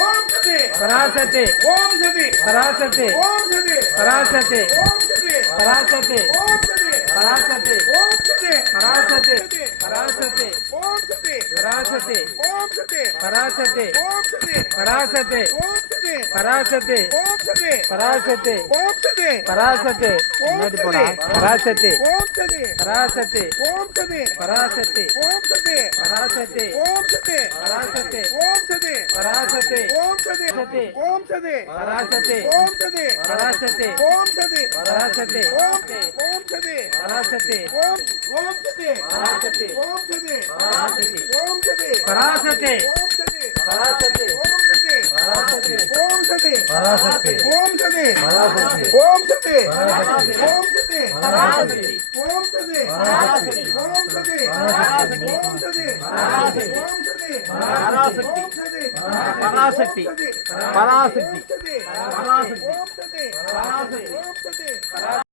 ஓம் சதி பராசக்தி ஓம் சதி பராசக்தி ஓம் சதி பராசக்தி ஓம் சதி பராசக்தி ஓம் சதி பராசக்தி ஓம் சதி பராசக்தி பராசக்தி ஓம் சதி பராசக்தி ஓம் சதி பராசக்தி ஓம் சதி பராசக்தி ஓம் சதி பராசக்தி ஓம் சதி பராசக்தி ஓம் சதி பராசக்தி முன்னாடி போடா பராசக்தி ஓம் சதி பராசக்தி ஓம் சதி பராசக்தி ஓம் சதி பராசக்தி ஓம் சதி பராசக்தி ஓம் சதி பராசக்தி ஓம் சதி ஓம் சதி பராசக்தி ஓம் சதி பராசக்தி ஓம் சதி பராசக்தி ஓம் ஓம் சதி பராசக்தி ஓம் ஓம் சதி பராசக்தி ஓம் சதி பராசக்தி ஓம் சதி பராசக்தி ஓம் சதி பராசக்தி ஓம் சதி பராசக்தி ஓம் சதி பராசக்தி ஓம் சதி பராசக்தி ஓம் சதி பராசக்தி ஓம் சதி பராசக்தி ஓம் சதி பராசக்தி ஓம் சதி பராசக்தி ஓம் சதி பராசக்தி ஓம் சதி பராசக்தி ஓம் சதி பராசக்தி பராசக்தி ஓம் சதி பராசக்தி ஓம் சதி பராசக்தி ஓம் சதி